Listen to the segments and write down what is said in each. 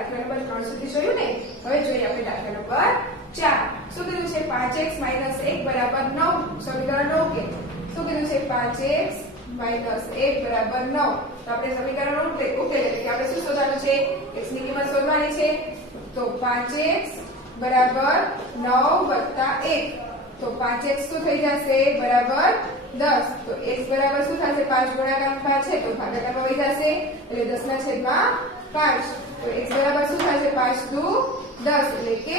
દાખલા નંબર 3 સુધી જોયું ને. હવે જોઈએ આપણે દાખલા નંબર 4. શું કીધું છે 5x - 1 = 9. સમીકરણ 9 કે શું કીધું છે 5x - 1 = 9. તો આપણે સમીકરણ ઉકેલ એટલે કે આપણે શું શોધવાનું છે? x ની કિંમત શોધવાની છે. તો 5x = 9 + 1. તો 5x શું થઈ જશે? બરાબર 10. તો x બરાબર શું થશે? 5 ગુણાકાર 5 છે તો ભાગાકારમાં વહી જશે એટલે 10/5. તો x બરાબર શું થશે? 5 દુ 10 એટલે કે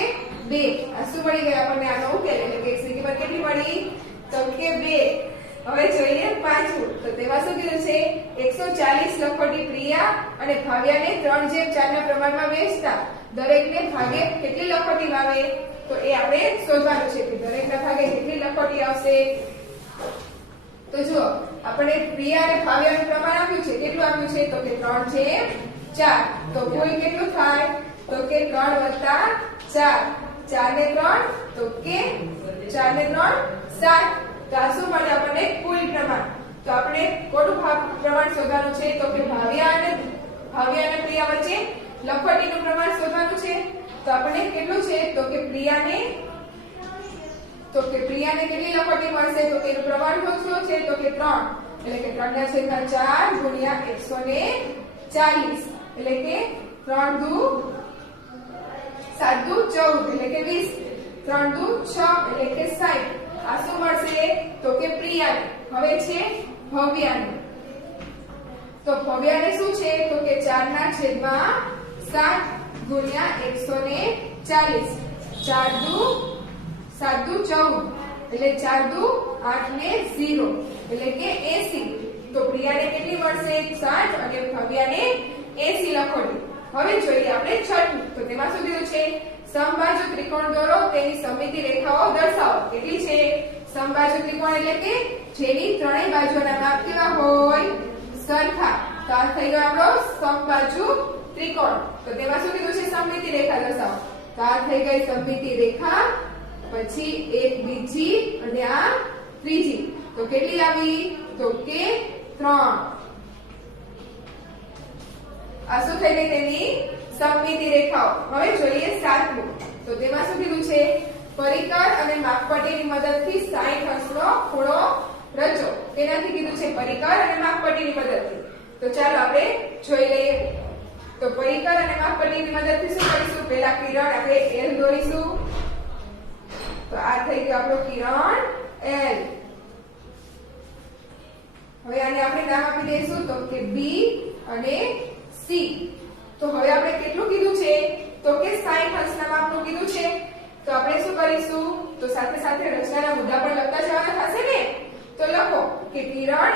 2. આ શું મળી ગયું આપણને? આનો ઉકેલ એટલે કે x ની કિંમત કેટલી મળી? તો કે 2. હવે જોઈએ પાંચમું. તો તેમાં શું કીધું છે? 140 લખોટી પ્રિયા અને ભાવ્યાને 3/4 ના પ્રમાણમાં વહેંચતા દરેકને ભાગે કેટલી લખોટી આવે? તો એ આપણે શોધવાનું છે કે દરેકના ભાગે કેટલી લખોટી આવશે. તો જુઓ આપણે પ્રિયા અને ભાવ્યાનું પ્રમાણ આપ્યું છે. કેટલું આપ્યું છે? તો કે 3/4. તો કુલ કેટલું થાય? તો કે 3 + 4. 4 ને 3 તો કે 4 ને 3 7. તો આ શું મળે આપણને? કુલ પ્રમાણ. તો આપણે કોનું પ્રમાણ શોધવાનું છે? તો કે ભાવ્યા અને પ્રિયા વચ્ચે લખોટીનું પ્રમાણ શોધવાનું છે. તો આપણને કેટલું છે? તો કે પ્રિયાને કેટલી લખોટી મળશે? તો કે એનું પ્રમાણ શું છે? તો કે 3. એટલે કે 3/4 ગુણ્યા 140 એટલે કે 3 દુ 7 દુ 14 એટલે કે 20. 3 દુ 6 એટલે કે 60. આ શું મળશે? તો કે પ્રિયાને. હવે છે ભવ્યાને. તો ભવ્યાને શું છે? તો કે 4/7 ગુણ્યા 140. 4 દુ 7 દુ 14 એટલે 4 દુ 8 ને 0 એટલે કે 80. તો પ્રિયાને કેટલી મળશે? 60 અને ભવ્યાને 80 લખોટી. હવે જોઈએ આપણે છઠ્ઠું. તો તેમાં શું કીધું છે? સમબાજુ ત્રિકોણ દોરો, તેની સમમિતિ રેખાઓ દર્શાવો. કેટલી છે? સમબાજુ ત્રિકોણ એટલે કે જેની ત્રણેય બાજુના માપ કેવા હોય? સરખા. તો આ થઈ ગયો આપણો સમબાજુ ત્રિકોણ. તો તેમાં શું કીધું છે? સમમિતિ રેખા દર્શાવો. તો આ થઈ ગઈ સમમિતિ રેખા. પછી એક બીજી અને આ ત્રીજી. તો કેટલી આવી? તો કે 3. આ શું થઈ ગઈ? તેની સમમિતિ રેખાઓ. હવે જોઈએ સાતમું. તો તેમાં શું કીધું છે? પરિકર અને માપપટ્ટીની મદદથી 60 અંશનો ખૂણો રચો. તેનાથી કીધું છે પરિકર અને માપપટ્ટીની મદદથી. તો ચાલો આપણે જોઈ લઈએ. તો પરિકર અને માપપટ્ટીની મદદથી શું કરીશું? પહેલા કિરણ આપણે L દોરીશું. તો આ થઈ ગયો આપણો કિરણ L. હવે આને આપણે નામ આપી દઈશું તો કે B અને C. તો હવે આપણે કેટલું કીધું છે? તો કે 60 અંશના માપનું કીધું છે. તો આપણે શું કરીશું? તો સાથે સાથે રચનાના મુદ્દા પણ લખતા જવાના થશે ને. તો લખો કે કિરણ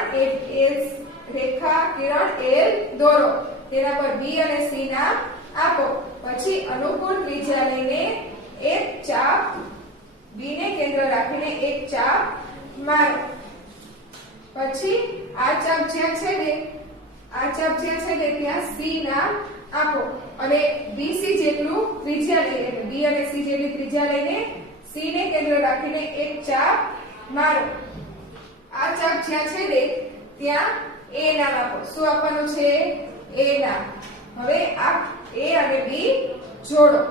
રેખા કિરણ L દોરો. તેના પર B અને C નામ આપો. પછી અનુકૂળ ત્રિજ્યા લઈને એક ચાપ B ને કેન્દ્ર રાખીને એક ચાપ મારો. પછી આ ચાપ જ્યાં છે ને ત્યાં C નામ આપો અને BC જેટલું ત્રિજ્યા લઈને B અને C જેટલી ત્રિજ્યા લઈને C ને કેન્દ્ર રાખીને એક ચાપ મારો. આ ચાપ જ્યાં છે ને ત્યાં A નામ આપો. શું આપવાનું છે? A નામ. હવે આ A અને B જોડો.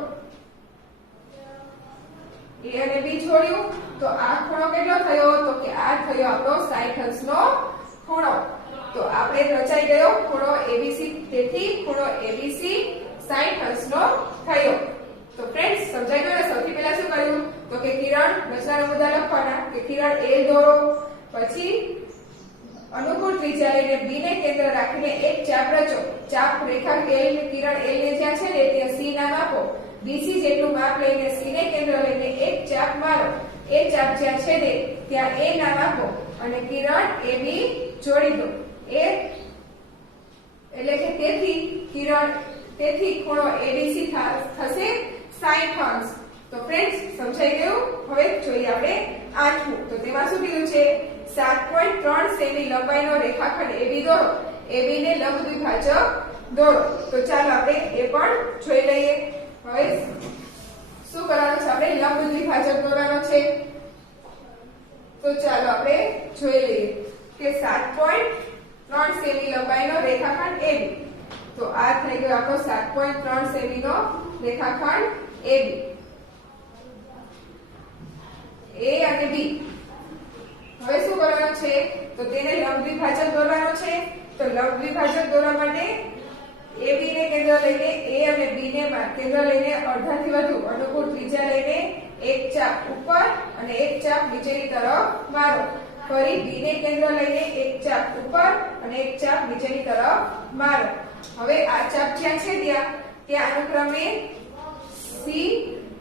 A અને B જોડ્યું તો આ ખૂણો કેટલો થયો? તો કે આ થયો આપણો 60 અંશનો ખૂણો. તો આપણે રચાઈ ગયો ખૂણો ABC. તેથી ખૂણો ABC 60 અંશનો થયો. તો ફ્રેન્ડ્સ સમજાઈ ગયું ને? સૌથી પહેલા શું કર્યું? તો કે કિરણ રચનાના મુદ્દા લખવાના કે કિરણ L દોરો. પછી અનુકૂળ ત્રિજ્યા લઈને B ને કેન્દ્ર રાખીને એક ચાપ રચો. ચાપ રેખા કિરણ L ને જ્યાં છે ને ત્યાં C નામ આપો. BC જેટલું માપ લઈને C ને કેન્દ્ર લઈને એક ચાપ મારો. એ ચાપ જ્યાં છે ને ત્યાં A નામ આપો અને કિરણ AB જોડી દો. એટલે કે તેથી ખૂણો ABC થશે 60 અંશ. તો ફ્રેન્ડ્સ સમજાઈ ગયું? હવે જોઈએ આપણે આઠમું. તો તેમાં શું કીધું છે? 7.3 સેમી લંબાઈનો રેખાખંડ AB દોરો. AB ને લંબ દ્વિભાજક દોરો. તો ચાલો આપણે એ પણ જોઈ લઈએ. હવે શું કરવાનું છે? આપણે લંબ દ્વિભાજક દોરવાનો છે. તો ચાલો આપણે જોઈ લઈએ કે 7.3 સેમી લંબાઈનો રેખાખંડ AB. તો આ થઈ ગયો આપણો 7.3 સેમી નો રેખાખંડ AB. A અને B. હવે શું કરવાનું છે? તો તેને લંબ દ્વિભાજક દોરવાનો છે. તો લંબ દ્વિભાજક દોરવા માટે AB ને કેન્દ્ર લઈને A અને B ને કેન્દ્ર લઈને અડધાથી વધુ અનુકૂળ ત્રિજ્યા લઈને એક ચાપ ઉપર અને એક ચાપ નીચેની તરફ મારો. ફરી B ને કેન્દ્ર લઈને એક ચાપ ઉપર અને એક ચાપ નીચેની તરફ મારો. હવે આ ચાપ જ્યાં છેદ્યા ત્યાં અનુક્રમે C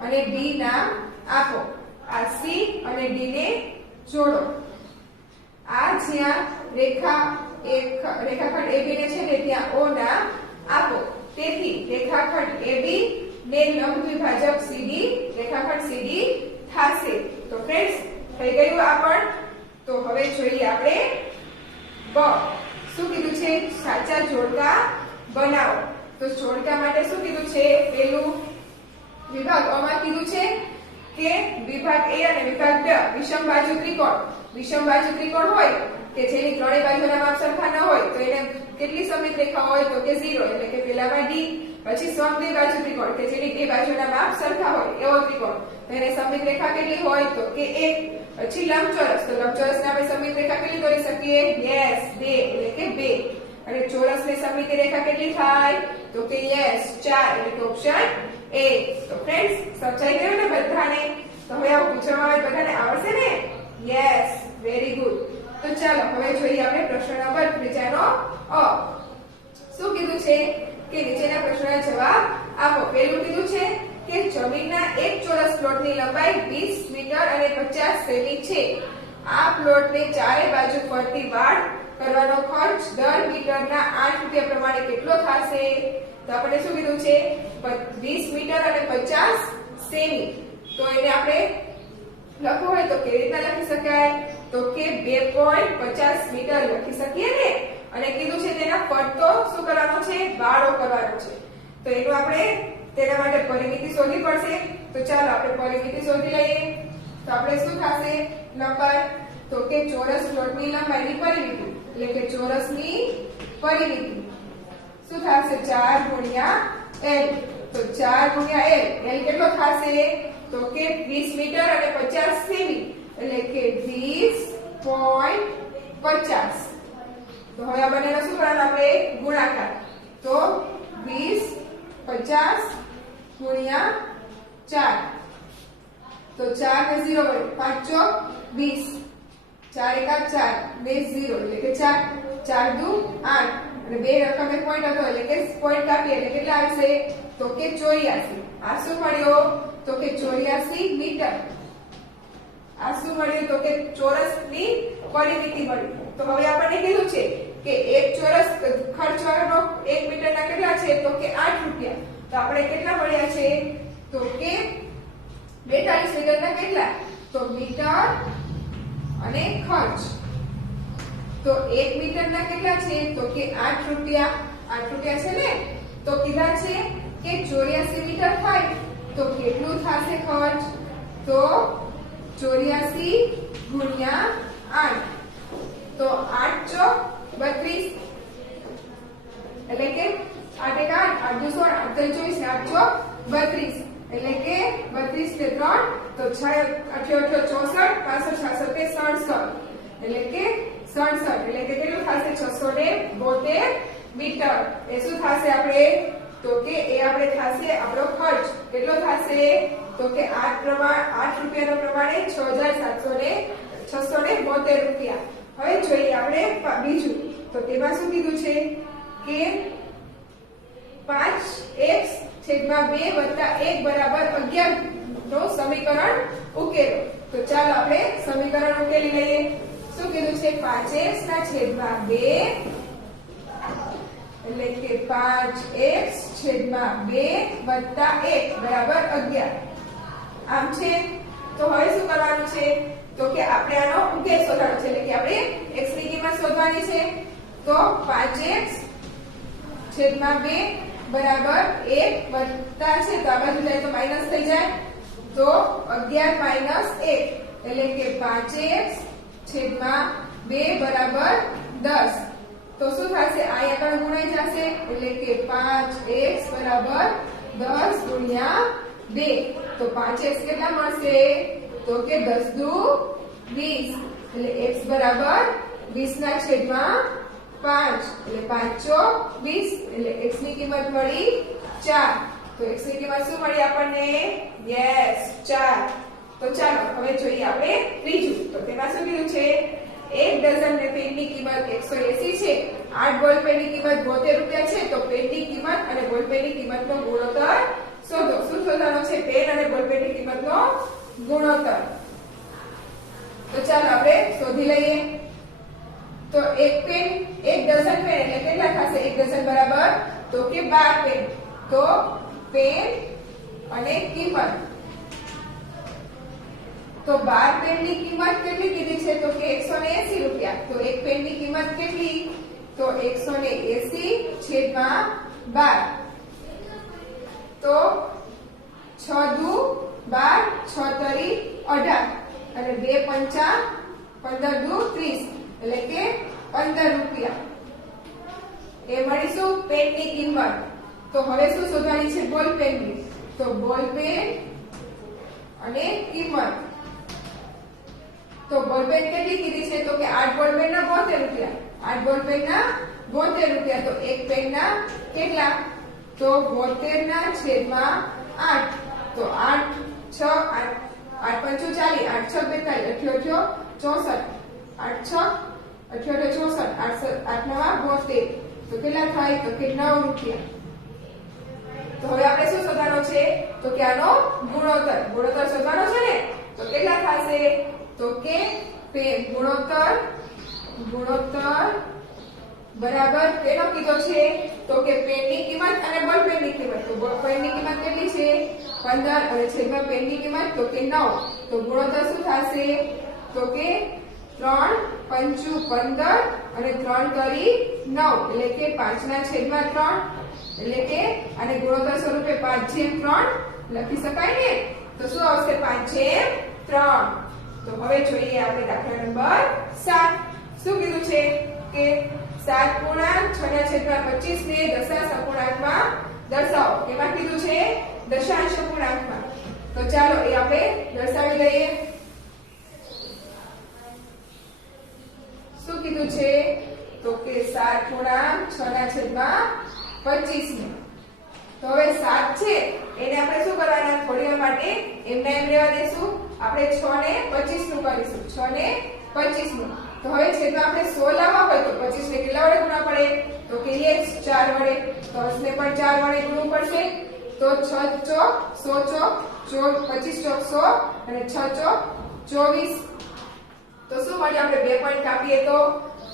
અને D નામ આપો. આ C અને D ને જોડો. આ જ્યાં રેખાખંડ AB ને છે ને ત્યાં O નામ આપો. તેથી રેખાખંડ AB ને લંબ દ્વિભાજક CD રેખાખંડ CD થશે. તો ફ્રેન્ડ્સ થઈ ગયું આ પણ. તો હવે જોઈએ આપણે બ. શું કીધું છે? સાચા જોડકા બનાવો. તો જોડકા માટે શું કીધું છે? પેલું વિભાગ અ માં કીધું છે કે વિભાગ A અને વિભાગ B વિષમ બાજુ ત્રિકોણ. વિષમ બાજુ ત્રિકોણ હોય કે જેની ત્રણેય બાજુના માપ સરખા ન હોય તો એને કેટલી સમિત રેખા હોય? તો કે 0. એટલે કે પેલામાં D. પછી સમદ્વિબાજુ ત્રિકોણ કે જેની બે બાજુના માપ સરખા હોય એવો ત્રિકોણ. તો એને સમિત રેખા કેટલી હોય? તો કે 1. પછી લંબચોરસ. તો લંબચોરસને આપણે સમિત રેખા કેટલી દોરી શકીએ? યસ 2. એટલે કે 2. અને ચોરસની સમિતિ રેખા કેટલી થાય? તો કે યસ 4. એટલે કે ઓપ્શન A. તો ફ્રેન્ડ્સ સમજાઈ ગયું ને બધાને? તો હવે આવું પૂછવામાં આવે બધાને આવડશે ને? Yes very good. તો ચાલો હવે જોઈએ આપણે પ્રશ્ન નંબર 3 નો અ. શું કીધું છે? કે નીચેના પ્રશ્નના જવાબ આપો. પહેલું કીધું છે કે જમીનના એક ચોરસ પ્લોટની લંબાઈ 20 મીટર અને 50 સેમી છે. આ પ્લોટને ચારે બાજુ ફરતી વાડ કરવાનો ખર્ચ દર મીટરના 8 રૂપિયા પ્રમાણે કેટલો થશે? તો આપણે શું કીધું છે? 20 મીટર અને 50 સેમી. તો એને આપણે લખવું હોય તો કેવી રીતના લખી શકાય? તો કે 2.50 મીટર લખી શકીએ ને. અને કીધું છે તેના ફરતો શું કરવાનો છે? વાડો કરવાનો છે. તો એનું આપણે તેના માટે પરિમિતિ શોધવી પડશે. તો ચાલો આપણે પરિમિતિ શોધી લઈએ. તો આપણે શું થશે? લંબાઈ. તો કે ચોરસ પ્લોટની લંબાઈની પરિમિતિ એટલે કે ચોરસની પરિમિતિ શું થશે? 4 ગુણ્યા L. તો 4 ગુણ્યા L. L કેટલો થશે? તો કે 20 મીટર અને 50 સેમી એટલે કે 20.50. તો હવે આ બંનેનો શું કરવાનું? આપણે ગુણાકાર. તો 20 50 ગુણ્યા 4. તો 4 ને 0 વડે 5 ચોક 20. 4 એકા 4 2 0 એટલે કે 4. 4 દુ 8 અને બે રકમ એક પોઈન્ટ હતો એટલે કે પોઈન્ટ કાપીએ એટલે કેટલા આવશે? તો કે 84. આ શું મળ્યો? તો કે 84 મીટર. આ શું મળ્યું? તો કે ચોરસની પરિમિતિ મળી. તો હવે આપણને કીધું છે કે એક ચોરસ ખર્ચવાનો 1 મીટરના કેટલા છે? તો કે 8 રૂપિયા. તો આપણે કેટલા મળ્યા છે? તો કે 42 મીટરના કેટલા? તો મીટર અને ખર્ચ. તો 1 મીટરના કેટલા છે? તો કે 8 રૂપિયા. 8 રૂપિયા છે ને? તો કીધા છે કે 84 મીટર થાય તો કેટલું થશે ખર્ચ? તો 84 ગુણ્યા 8. તો 8 ચોક 32 એટલે કે 8 એકા 8 8 2 16 8 24 ને 8 ચોક 32 એટલે કે 32 ને 3 તો 6 8 8 64 65 66 67 એટલે કે 67 એટલે કે કેટલું થશે? 672 મીટર. એ શું થશે આપણે? તો કે એ આપણે થશે આપણો ખર્ચ. કેટલો થશે? તો કે 8 રૂપિયાના પ્રમાણે 672 રૂપિયા. હવે જોઈએ આપણે બીજું. તો તેમાં શું કીધું છે કે 5x છેદમાં 2 વત્તા 1 બરાબર 11 નો સમીકરણ ઉકેલો. તો ચાલો આપણે સમીકરણ ઉકેલી લઈએ. શું કીધું છે? 5x ના છેદમાં 2 એટલે કે 5x છેદમાં 2 વત્તા 1 બરાબર 11. આમ છે. તો હવે શું કરવાનું છે? તો કે આપણે આનો ઉકેલ શોધવાનો છે. એટલે કે આપણે x ની કિંમત શોધવાની છે. તો 5x છેદમાં 2 બરાબર 1 વત્તા છે તો આ બાજુ જાય તો માઈનસ થઈ જાય. તો 11 માઈનસ 1 એટલે કે 5x છેદમાં 2 બરાબર 10. તો શું થશે? અહીંયા આગળ ગુણાઈ જશે એટલે કે 5x બરાબર 10 ગુણ્યા 2 તો 5x કેટલા મળશે તો કે 10 દુ 20 એટલે x બરાબર 20 ના છેદમાં 5 એટલે 5 ચોક 20 એટલે x ની કિંમત મળી 4 તો x ની કિંમત શું મળી આપણને યસ 4 તો ચાલો હવે જોઈએ આપણે ત્રીજું તો તેમાં શું કીધું છે એક ડઝન ને પેનની કિંમત 180 છે 8 બોલ પેનની કિંમત 72 રૂપિયા છે તો પેનની કિંમત અને બોલ પેનની કિંમતનો ગુણોત્તર શોધો શું શોધવાનો છે પેન અને બોલ પેનની કિંમતનો ગુણોત્તર તો ચાલો આપણે શોધી લઈએ તો એક પેન એક ડઝન પેન એટલે કેટલા થશે એક ડઝન બરાબર તો કે 12 પેન તો પેન અને કિંમત તો 12 પેનની કિંમત કેટલી કીધી છે તો કે 180 રૂપિયા તો એક પેનની કિંમત કેટલી તો 180 છેદમાં 12 તો 6 દુ 12 6 તરી 18 અને 2 પંચા 15 દુ 30 એટલે કે 15 રૂપિયા એ મળીશું પેનની કિંમત તો હવે શું શોધવાની છે બોલ પેનની તો બોલ પેન અને કિંમત તો બોલ પેન કેટલી કીધી છે તો કે 8 બોલ પેન ના 72 રૂપિયા 8 બોલ પેન ના 72 રૂપિયા તો એક પેન ના કેટલા તો 72 ના છેદમાં 8 તો 8 6 8 5 40 8 6 42 64 8 6 64 8 9 72 તો કેટલા થાય તો કે 9 રૂપિયા તો હવે આપણે શું શોધવાનો છે તો કે આનો ગુણોત્તર શોધવાનો છે ને તો કેટલા થશે તો કે ગુણોત્તર બરાબર કેનો કીધો છે તો કે પેનની કિંમત અને બોલ પેનની કિંમત તો બોલ પેનની કિંમત કેટલી છે 15 અને છેદમાં પેનની કિંમત તો કે 9 તો ગુણોત્તર શું થશે તો કે 3 પંચું 15 અને 3 તરી 9 એટલે કે 5 ના છેદમાં 3 એટલે કે આને ગુણોત્તર સ્વરૂપે 5/3 લખી શકાય ને તો શું આવશે 5/3 તો હવે જોઈએ આપણે દાખલા નંબર 7 શું કીધું છે કે 7 પૂર્ણાંક 6 ના છેદમાં 25 ને દશાંશ અપૂર્ણાંકમાં દર્શાવો એમાં કીધું છે દશાંશ અપૂર્ણાંકમાં તો ચાલો એ આપણે દર્શાવી લઈએ શું કીધું છે તો કે 7 પૂર્ણાંક 6 ના છેદમાં 25 ને તો હવે 7 છે એને આપણે શું કરવાના થોડી વાર માટે એમના એમ રહેવા દેશું આપણે 6 ને 25 નું કરીશું 6 ને 25 નું તો હવે છેદમાં આપણે 100 લાવવા હોય તો 25 ને કેટલા વડે ગુણવા પડે તો કે 4 વડે તો 10 ને પણ 4 વડે ગુણવું પડશે તો 6 ચોક 100 ચોક 25 ચોક 100 અને 6 ચોક 24 તો શું મળ્યું આપણે 2 પોઈન્ટ કાપીએ તો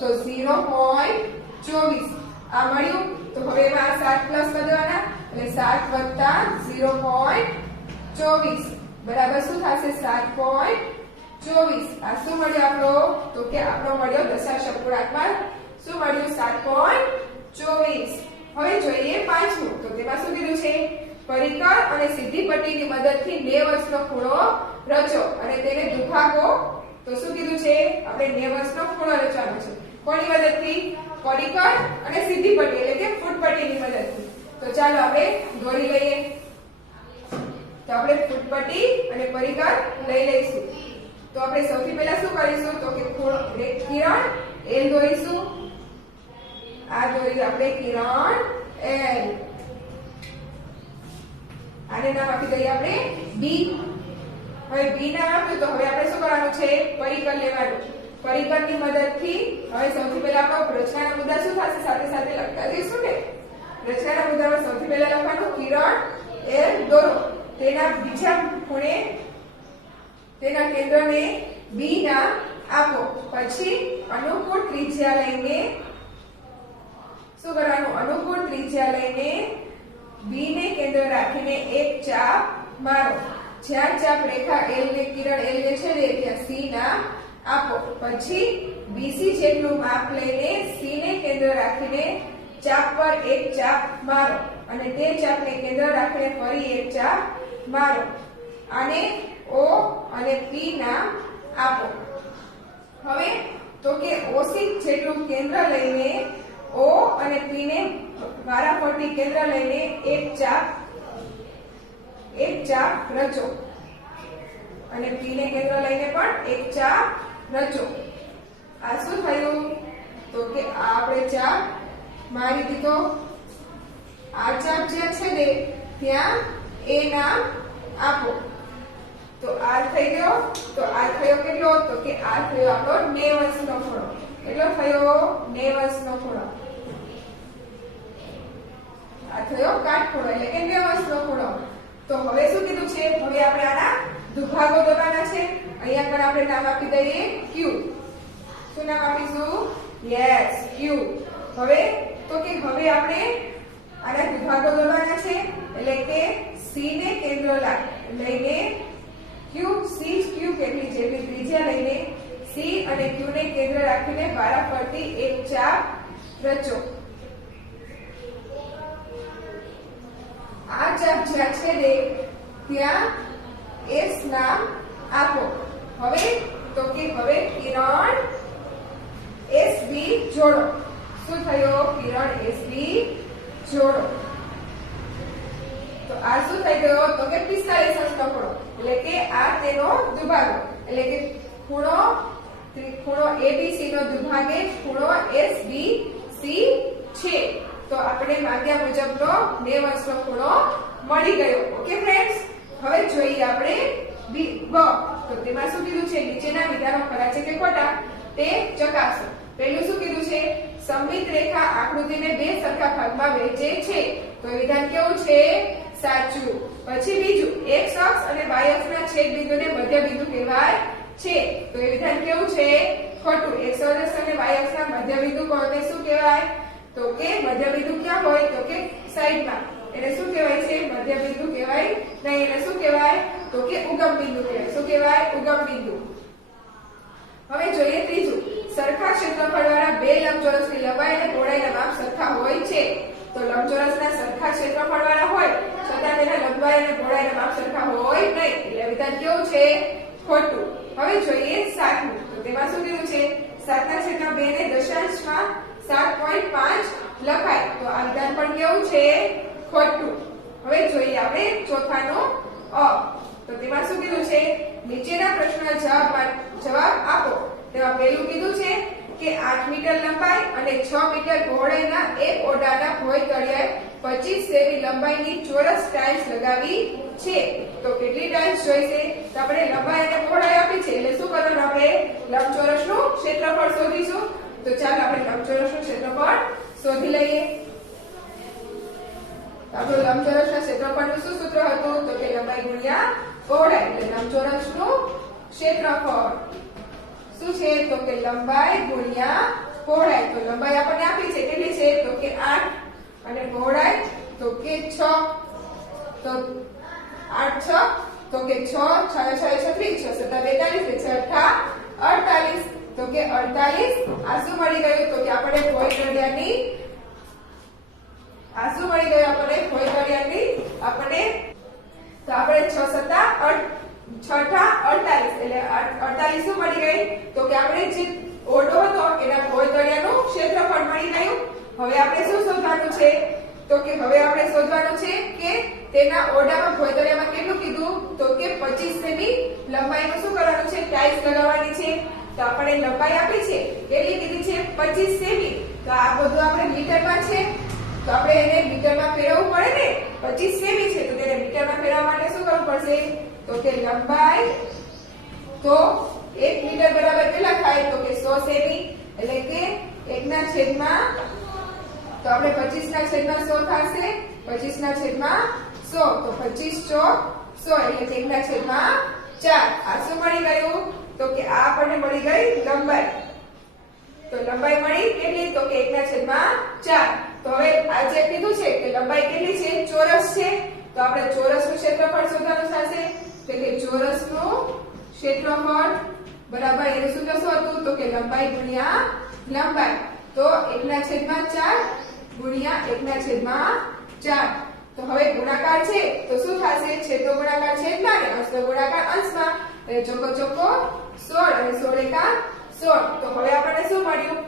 0.24 આ મળ્યું તો હવે એમાં 7 પ્લસ કરવાના એટલે 7 0.24 બરાબર શું થશે 7.24 આ શું મળ્યું આપણો તો કે આપણો મળ્યો દશાંશ અપૂર્ણાંકમાં શું મળ્યું 7.24 હવે જોઈએ પાંચમું તો તેમાં શું કીધું છે પરિકર અને સીધી પટ્ટીની મદદથી 2 વર્ષનો ખૂણો રચો અને તેને દુભાગો તો શું કીધું છે આપણે 2 વર્ષનો ખૂણો રચવાનો છે કોની મદદથી પરિકર અને સીધી પટ્ટી એટલે કે ફૂટ પટ્ટીની મદદથી તો ચાલો આપણે દોરી લઈએ તો આપણે ફૂટ પટ્ટી અને પરિકર લઈ લઈશું તો આપણે સૌથી પહેલા શું કરીશું તો કે કિરણ L દોરીશું આ દોરી આપણે કિરણ L આને નામ આપી દઈએ આપણે B હવે B નામ આપ્યું તો હવે આપણે શું કરવાનું છે પરિકર લેવાનું પરિકરની મદદથી હવે સૌથી પહેલા આપણો રચનાના મુદ્દા શું થશે સાથે સાથે લખતા જઈશું ને રચનાના મુદ્દામાં સૌથી પહેલા લખવાનું કિરણ L દોરો તેના બીજા ખૂણે તેના કેન્દ્રને B નામ આપો પછી અનુકૂળ ત્રિજ્યા લઈને શું કરવાનું અનુકૂળ ત્રિજ્યા લઈને B ને કેન્દ્ર રાખીને એક ચાપ મારો જ્યાં ચાપ રેખા L ને કિરણ L ને છેદે ત્યાં C નામ આપો પછી BC જેટલું માપ લઈને C ને કેન્દ્ર રાખીને ચાપ પર એક ચાપ મારો અને તે ચાપને કેન્દ્ર રાખીને ફરી એક ચાપ મારો આને O અને P નામ આપો હવે તો કે OC જેટલું કેન્દ્ર લઈને O અને પરથી કેન્દ્ર લઈને એક ચાપ રચો અને P ને કેન્દ્ર લઈને પણ એક ચાપ રચો. આ શું થયું તો કે આ આપણે ચાપ મારી દીધો. આ ચાપ જ્યાં છેદે ત્યાં A નામ આપો. તો R થઈ ગયો. તો R થયો કેટલો તો કે R થયો આપણો 90 નો ખૂણો. કેટલો થયો 90 નો ખૂણો. આ થયો કાટખૂણો એટલે કે 90 નો ખૂણો. તો હવે શું કીધું છે હવે આપણે આના દુભાગો દોરવાના છે. અહીંયા પણ આપણે નામ આપી દઈએ Q. શું નામ આપીશું યસ Q. હવે તો કે હવે આપણે આના દુભાગો દોરવાના છે એટલે કે C ને કેન્દ્ર લઈને Q C Q કેટલી છે એટલે ત્રિજ્યા લઈને C અને Q ને કેન્દ્ર રાખીને વારાફરતી એક ચાપ રચો. આ ચાપ જ્યાં છેદે ત્યાં S નામ આપો. હવે તો કે હવે કિરણ SB જોડો. શું થયો કિરણ SB જોડો. તો આ શું થઈ ગયો તો કે 45 અંશનો ખૂણો એટલે કે આ તેનો દુભાગો એટલે કે ખૂણો ABC નો દુભાગે ખૂણો SBC છે. તો આપણે માંગ્યા મુજબનો 90 અંશનો ખૂણો મળી ગયો. ઓકે ફ્રેન્ડ્સ, હવે જોઈએ આપણે B. તો તેમાં શું કીધું છે નીચેના વિધાનો ખરા છે કે ખોટા તે ચકાસો. પહેલું શું કીધું છે સમમિત રેખા આકૃતિને બે સરખા ભાગમાં વહેંચે છે. તો વિધાન કેવું છે સાચું. પછી બીજું x અક્ષ અને y અક્ષના છેદ બિંદુને મધ્ય બિંદુ કહેવાય છે. તો એ વિધાન કેવું છે ખોટું. x અક્ષ અને y અક્ષના મધ્ય બિંદુ કોને શું કહેવાય તો કે મધ્ય બિંદુ ક્યાં હોય તો કે સાઈડમાં. એને શું કહેવાય છે મધ્ય બિંદુ કહેવાય નહીં. એને શું કહેવાય તો કે ઉગમ બિંદુ કહેવાય. શું કહેવાય ઉગમ બિંદુ. હવે જોઈએ ત્રીજું. સરખા ક્ષેત્રફળવાળા બે લંબચોરસની લંબાઈ અને પહોળાઈના માપ સરખા હોય છે. તો લંબચોરસના સરખા ક્ષેત્રફળવાળા હોય છતાં તેના લંબાઈ અને પહોળાઈના માપ સરખા હોય નહીં. એટલે વિધાન કેવું છે ખોટું. હવે જોઈએ 7મું. તો તેમાં શું કીધું છે 7/2 ને દશાંશમાં 7.5 લખાય. તો આ વિધાન પણ કેવું છે ખોટું. હવે જોઈએ આપણે ચોથાનો અ. તો તેમાં શું કીધું છે નીચેના પ્રશ્નના જવાબ આપો. તેમાં પહેલું કીધું છે કે 8 મીટર લંબાઈ અને 6 મીટર પહોળાઈના એક ઓરડાના ભોંય તળિયે 25 સેમી લંબાઈની ચોરસ ટાઇલ્સ લગાવી છે. તો કેટલી ટાઇલ્સ જોઈશે તો આપણે લંબાઈ અને પહોળાઈ આપી છે એટલે શું કરવાનું આપણે લંબચોરસનું ક્ષેત્રફળ શોધીશું. તો ચાલો આપણે લંબચોરસનું ક્ષેત્રફળ શોધી લઈએ. આપણું લંબચોરસના ક્ષેત્રફળનું શું સૂત્ર હતું તો કે લંબાઈ ગુણ્યા પહોળાઈ. એટલે લંબચોરસનું ક્ષેત્રફળ શું છે તો કે લંબાઈ ગુણ્યા પહોળાઈ. તો લંબાઈ આપણને આપી છે કેટલી છે તો કે 8 અને પહોળાઈ તો કે 6. તો 8 6 તો કે 6 6 6 36 6 7 42 6 48 તો કે 48. આ શું મળી ગયું તો કે આપણે ભોંય તળિયાની આ શું મળી ગયું આપણે ભોંય તળિયાની આપણે તો આપણે 6 7 48 એટલે 48 શું મળી ગઈ તો કે આપણે જે ઓરડો હતો એના ભોંય તળિયાનું ક્ષેત્રફળ મળી ગયું. હવે આપણે શું શોધવાનું છે તો કે હવે આપણે શોધવાનું છે કે તેના ઓરડામાં ભોંય તળિયામાં કેટલું કીધું તો કે 25 સેમી લંબાઈનું શું કરવાનું છે ટાઇલ્સ લગાવવાની છે. તો આપણે લંબાઈ આપી છે કેટલી કીધી છે 25 સેમી. તો આ બધું આપણે મીટરમાં છે તો આપણે એને મીટરમાં ફેરવવું પડે ને. 25 સેમી છે તો તેને મીટરમાં ફેરવવા માટે શું કરવું પડશે તો કે લંબાઈ તો 1 મીટર બરાબર કેટલા થાય તો કે 100 સેમી. એટલે કે 1/100 તો આપણે 25/100 થશે. 25/100 તો 25 ચોક 100 એટલે 1/4. આ શું મળી ગયું તો કે આ આપણને મળી ગઈ લંબાઈ. તો લંબાઈ મળી કેટલી તો કે 1/4. તો હવે આ જે કીધું છે કે લંબાઈ કેટલી છે ચોરસ છે. તો આપણે ચોરસનું ક્ષેત્રફળ શોધવાનું થશે. તો કે ચોરસનું ક્ષેત્રફળ બરાબર એનું સૂત્ર શું હતું તો કે લંબાઈ ગુણ્યા લંબાઈ. તો 1/4 ગુણ્યા 1/4. તો હવે ગુણાકાર છે તો શું થશે છેદનો ગુણાકાર છેદમાં અને અંશનો ગુણાકાર અંશમાં. એટલે ચોકો ચોકો 16 અને 16 એકા 16. તો હવે આપણને શું મળ્યું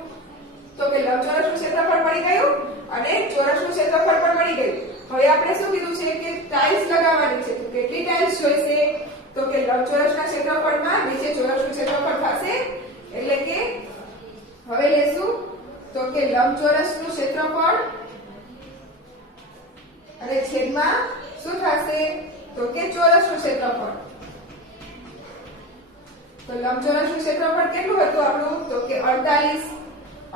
તો કે લંબચોરસનું ક્ષેત્રફળ મળી ગયું અને ચોરસનું ક્ષેત્રફળ પણ મળી હવે આપણે શું કીધું છે કે ટાઇલ્સ લગાવવાની છે. તો કેટલી ટાઇલ્સ જોઈશે? તો કે લંબચોરસના ક્ષેત્રફળમાં નીચે ચોરસનું ક્ષેત્રફળ થશે. એટલે કે હવે લેશું તો કે લંબચોરસનું ક્ષેત્રફળ અને છેદમાં શું થશે? તો કે ચોરસનું ક્ષેત્રફળ. તો લંબચોરસનું ક્ષેત્રફળ કેટલું હતું આપણું? તો કે 48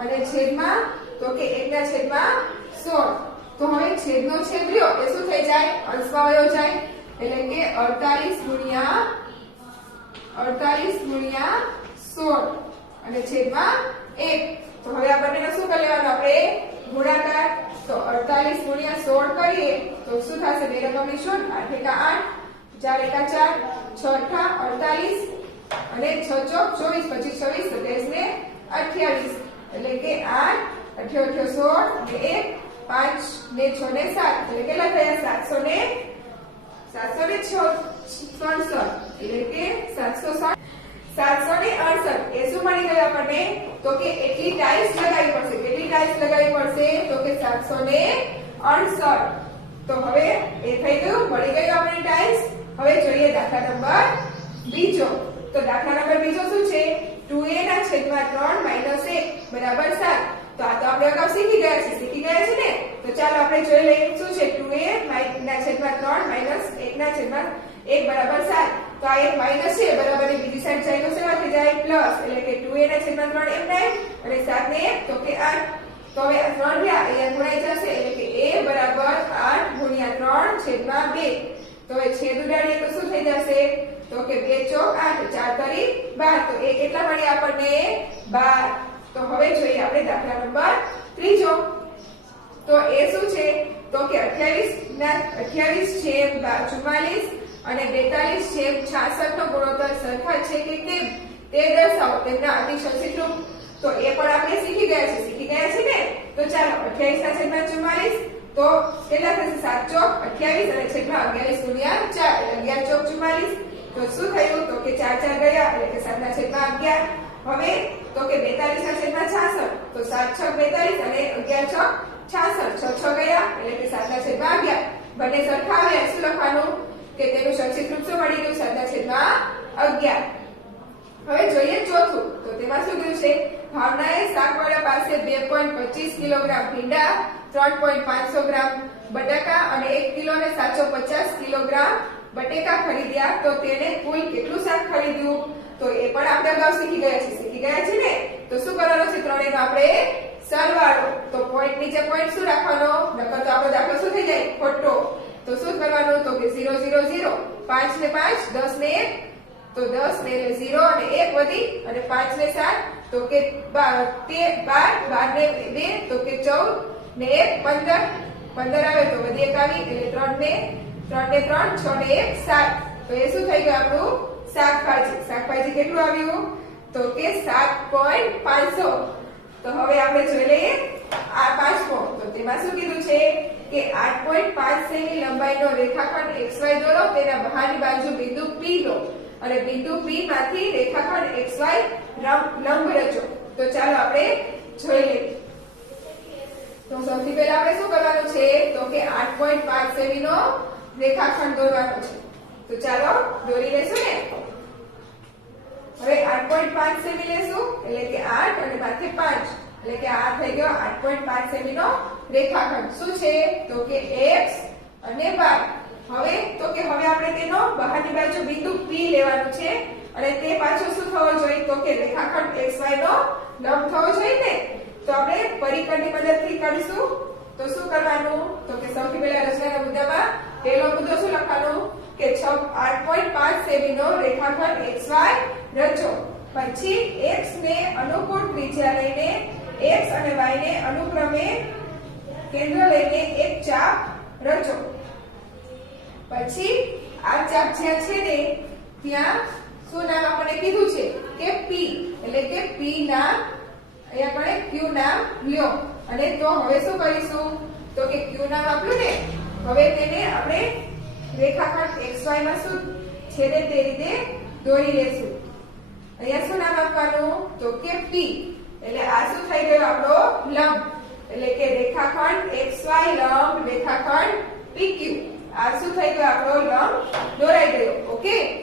અને છેદમાં તો કે 1/16. તો હવે છેદનો છેદ રહ્યો એ શું થઈ જાય? અંશમાં વયો જાય. એટલે કે 48 ગુણ્યા 16 અને છેદમાં 1. તો હવે આ બંનેનો શું કરી લેવાનું આપણે? ગુણાકાર. તો 48 ગુણ્યા 16 કરીએ તો શું થશે? બે રકમની શોધ. 8 એકા 8, 4 એકા 4, 6 અઠા 48 અને 6 ચોક 24, 25 26 ને 28. એટલે કે 8 8 16 ને 1 5 ને 6 ને 7. એટલે કેટલા થયા? 766. એટલે કે 768. એ શું મળી ગયું આપણને? તો કે એટલી ટાઇલ્સ લગાવવી પડશે. કેટલી ટાઇલ્સ લગાવવી પડશે? તો કે 768. તો હવે એ થઈ ગયું, મળી ગયું આપણને ટાઇલ્સ. હવે જોઈએ દાખલા નંબર બીજો. તો દાખલા નંબર બીજો શું છે? 2a ના છેદમાં 3 - 1 બરાબર 7. તો આ તો આપણે અગાઉ શીખી ગયા છે ને. તો ચાલો આપણે જોઈ લઈએ શું છે. 2a ના છેદમાં 3 - 1 ના છેદમાં 1 બરાબર 7. તો આ એક માઈનસ છે, બરાબરની બીજી સાઈડ જાય તો શું થઈ જાય? પ્લસ. એટલે કે 2a ના છેદમાં 3 m9 અને 7 ને 1 તો કે 8. તો હવે આ 3 રહ્યા અહીંયા ગુણાઈ જશે. એટલે કે a બરાબર 8 ગુણ્યા 3 છેદમાં 2. તો હવે છેદ ઉડાડીએ તો શું થઈ જશે? તો કે 2 ચોક 8, 4 તરી 12. તો એ કેટલા મળ્યા આપણને? 12. તો હવે જોઈએ આપણે દાખલા નંબર ત્રીજો. તો એ શું છે? તો કે 28/44 અને 42/66 નો ગુણોત્તર સરખા છે કે કેમ તે દર્શાવો. તેમના અતિશય રૂપ. તો એ પણ આપણે શીખી ગયા છે ને. તો ચાલો 28/44 તો કેટલા થશે? 7 ચોક 28 અને છેદમાં 11 ગુણ્યા 4 એટલે 11 ચોક 44. તો શું થયું? તો કે 4 4 ગયા એટલે કે 7/11. હવે તો કે 42/66. તો 7 6 42 અને 11 6 66. 6 6 ગયા એટલે કે 7/11. બંને સરખા આવ્યા. શું લખવાનું? કે તેનું સંક્ષિપ્ત રૂપ શું મળી ગયું? 7/11. હવે જોઈએ ચોથું. તો તેમાં શું કીધું છે? ભાવનાએ શાકવાળા પાસે 2.25 કિલોગ્રામ ભીંડા, 3.500 ગ્રામ બટાકા અને 1 કિલો ને 750 કિલોગ્રામ બટેકા ખરીદ્યા. તો તેને કુલ કેટલું શાક ખરીદ્યું? તો એ પણ આપણે અગાઉ શીખી ગયા છે ને. તો શું કરવાનું છે? ત્રણેયનો આપણે સરવાળો. તો પોઈન્ટ નીચે પોઈન્ટ શું રાખવાનો? નકર તો આપણો દાખલો શું થઈ જાય? ખોટો. તો શું કરવાનું? તો કે 0 0 0, 5 ને 5, 10 ને 1. તો 10 ને 0 અને 1 વધી અને 5 ને 7 તો કે 12, 12 ને 2 તો કે 14 ને 1 15, 15 આવે તો વધી 1 આવી એટલે 3 ને 3, 6 ને 1 7. તો એ શું થઈ ગયું આપણું? શાકભાજી કેટલું આવ્યું? તો કે 7.500. તો હવે આપણે જોઈ લઈએ આ પાંચમો. તો તેમાં શું કીધું છે કે 8.5 સેમી લંબાઈનો રેખાખંડ XY દોરો. તેના બહારની બાજુ બિંદુ P લો અને બિંદુ P માંથી રેખાખંડ XY લંબ રચો. તો ચાલો આપણે જોઈ લઈએ. તો સૌથી પહેલા આપણે શું કરવાનું છે? તો કે 8.5 સેમી નો રેખાખંડ દોરવાનો છે. તો ચાલો દોરી લેશું ને. હવે 8.5 સેમી લેશું એટલે કે 8 અને માથે 5 એટલે કે આ થઈ ગયો 8.5 સેમી નો રેખાખંડ. શું છે? તો કે x અને y. હવે આપણે તેનો બહારની બાજુ બિંદુ P લેવાનું છે અને તે પાછો શું થવો જોઈએ? તો કે રેખાખંડ XY નો લંબ થવો જોઈએ ને. તો આપણે પરિકરની મદદથી કરીશું. તો શું કરવાનું? તો કે સૌથી પહેલા રચનાના મુદ્દામાં પહેલો મુદ્દો શું લખવાનો? કે 8.5 સેમી નો રેખાખંડ XY રચો. પછી x ને અનુકૂળ ત્રિજ્યા લઈને x અને y ને અનુક્રમે કેન્દ્ર લઈને એક ચાપ રચો. પછી આ ચાપ જ્યાં છે ને ત્યાં શું નામ આપણને કીધું છે? કે P. એટલે કે P નામ અહીંયા આપણે Q નામ લ્યો. અને તો હવે શું કરીશું? તો કે Q નામ આપ્યું ને. હવે તેને આપણે રેખાખંડ XY માં શું છેદે તે રીતે દોરી લેશું. અહીંયા શું નામ આપવાનું? તો કે P. એટલે આ શું થઈ ગયો? આપણો લંબ. એટલે કે રેખાખંડ XY લંબ રેખાખંડ P. PQ. આ શું થઈ ગયો આપણો લંબ દોરાઈ ગયો. ઓકે.